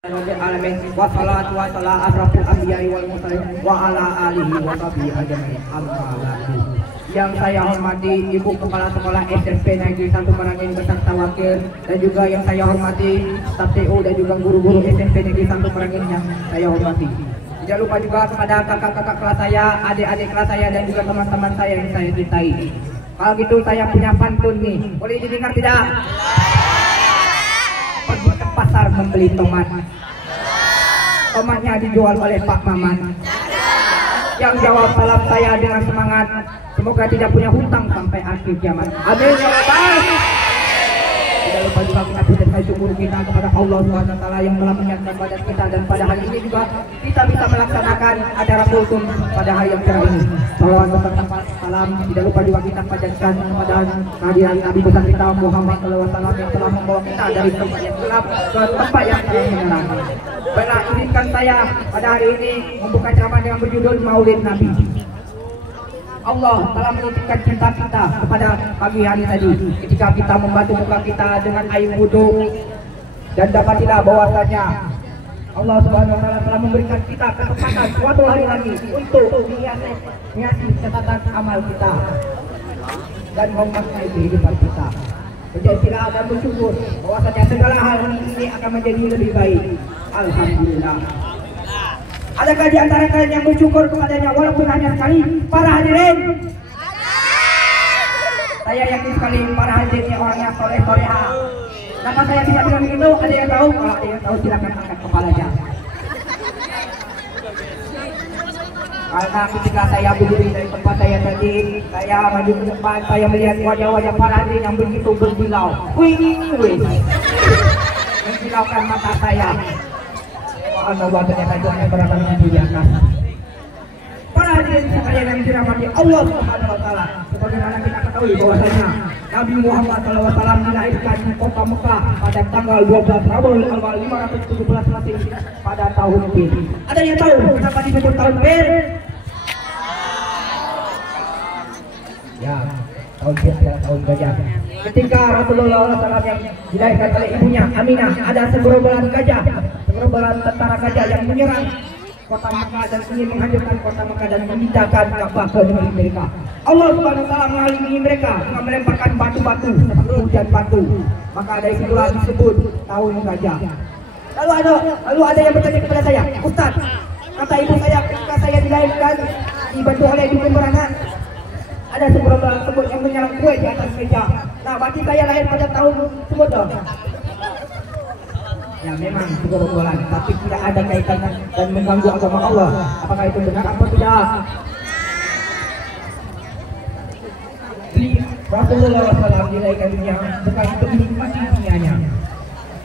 alamin wassalatu wassalamu asrafil anbiya'i wal mursalin wa ala alihi wa sahbihi ajmain. Amma ba'du. Yang saya hormati Ibu Kepala Sekolah SMP Negeri 1 Merangin beserta wakil, dan juga yang saya hormati staf TU dan juga guru-guru SMP Negeri 1 Merangin yang saya hormati. Tidak lupa juga kepada kakak-kakak kelas saya, adik-adik kelas saya, dan juga teman-teman saya yang saya cintai. Kalau gitu saya punya pantun nih, boleh didengar tidak? Pergi ke pasar membeli tomat, tomatnya dijual oleh Pak Maman. Yang jawab salam saya dengan semangat, semoga tidak punya hutang sampai akhir zaman. Amin ya Rabbal. Tidak lupa juga kita punya syukur kita kepada Allah SWT yang telah mengingatkan pada kita, dan pada hari ini juga kita bisa melaksanakan acara kultum pada hari yang cerah ini. Salawat beserta salam tidak lupa juga kita panjatkan kepada kehadiran Nabi besar kita Muhammad SAW yang telah membawa kita dari tempat yang gelap ke tempat yang terang benderang. Baiklah, izinkan saya pada hari ini membuka ceramah dengan berjudul Maulid Nabi. Allah telah menitipkan cinta kita kepada pagi hari tadi ketika kita membasuh muka kita dengan air wudhu, dan dapatilah bahwasanya Allah Subhanahu wa taala telah memberikan kita kesempatan suatu hari lagi untuk menghiasi catatan amal kita dan memaknai kehidupan kita. Berjadilah dan bersyukur bahwasanya segala hal ini akan menjadi lebih baik. Alhamdulillah. Adakah di antara kalian yang bersyukur kepadanya walaupun hanya sekali? Para hadirin, saya yakin sekali para hadirin ini orang yang soleh-soleha. Kenapa saya bisa bilang begitu? Ada yang tahu? Kalau ada yang tahu silakan angkat kepalanya. Karena ketika saya berdiri dari tempat saya tadi, saya maju ke depan, saya melihat wajah-wajah para hadirin yang begitu berkilau. Wih, menghilaukan mata saya. Allah ternyata itu hanya berasal dari atas. Para hadirin sekalian yang dirahmati Allah Subhanahu wa taala, sebagaimana kita ketahui bahwasanya Nabi Muhammad SAW dilahirkan di kota Mekah pada tanggal 12 Rabiul Awal 517 Masehi pada tahun Fil. Ada yang tahu kenapa disebut tahun Fil? Ya, tahun Fil adalah tahun gajah. Ketika Rasulullah SAW yang dilahirkan oleh ibunya Aminah, ada segerombolan gajah, segerombolan tentara gajah yang menyerang kota Makkah dan ingin menghancurkan kota Makkah dan memindahkan Ka'bah ke negeri mereka. Allah Subhanahu wa taala menghalangi mereka dengan melemparkan batu-batu seperti hujan batu. Maka dari situlah disebut tahun gajah. Lalu ada yang bertanya kepada saya, Ustaz, kata ibu saya ketika saya dilahirkan dibantu oleh dukun beranak, ada segerombolan sebut yang menyerang kue di atas meja. Nah, berarti saya lahir pada tahun sebut dong. Ya memang segerombolan, tapi tidak ada kaitannya dan mengganggu agama Allah. Apakah itu benar atau tidak? Rasulullah SAW dilahirkan dunia bukan untuk menikmati dunianya.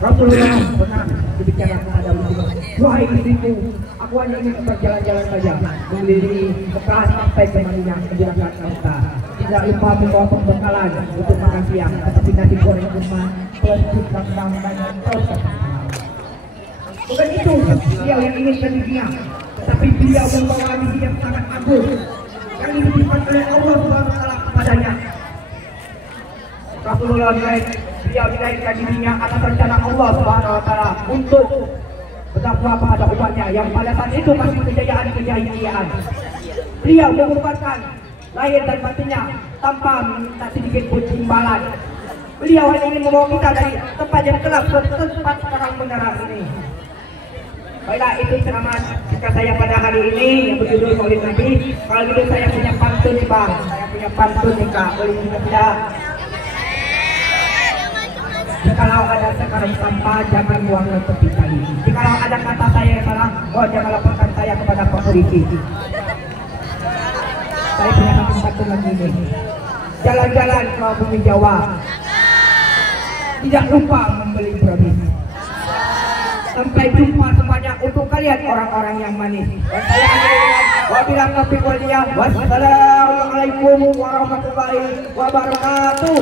Rasulullah pernah berbicara kepada Muslimah, wahai istriku, aku hanya ingin berjalan-jalan saja, mengelilingi Mekah sampai ke Madinah menjalankan kota. Tidak lupa membawa pembekalan untuk makan siang, seperti nasi goreng kurma, plus kentang dan saus. Bukan itu beliau yang ingin ke dunia, tetapi beliau membawa misi yang sangat agung yang dititipkan oleh Allah Subhanahu wa taala kepadanya. Rasulullah beliau dilahirkan dirinya atas rencana Allah Subhanahu wa taala untuk berdakwah kepada umatnya yang pada saat itu masih kejayaan. Beliau mengubarkan lahir dan batinnya tanpa meminta sedikit pun imbalan. Beliau hanya ingin membawa kita dari tempat yang gelap ke tempat terang benderang ini. Baiklah, itu ceramah jika saya pada hari ini yang berjudul Maulid Nabi. Kalau gitu saya punya pantun nih Bang, saya punya pantun nih Kak, boleh juga tidak? Jikalau ada sekarang sampah, jangan buang ke tepi kali. Jikalau ada kata saya yang salah, jangan laporkan saya kepada polisi. Saya punya pantun lagi nih. Jalan-jalan ke bumi Jawa, tidak lupa membeli brownies. Sampai jumpa semuanya untuk kalian orang-orang yang manis. Dan saya akhiri dengan wabillahi taufiq wal hidayah. Wassalamualaikum warahmatullahi wabarakatuh.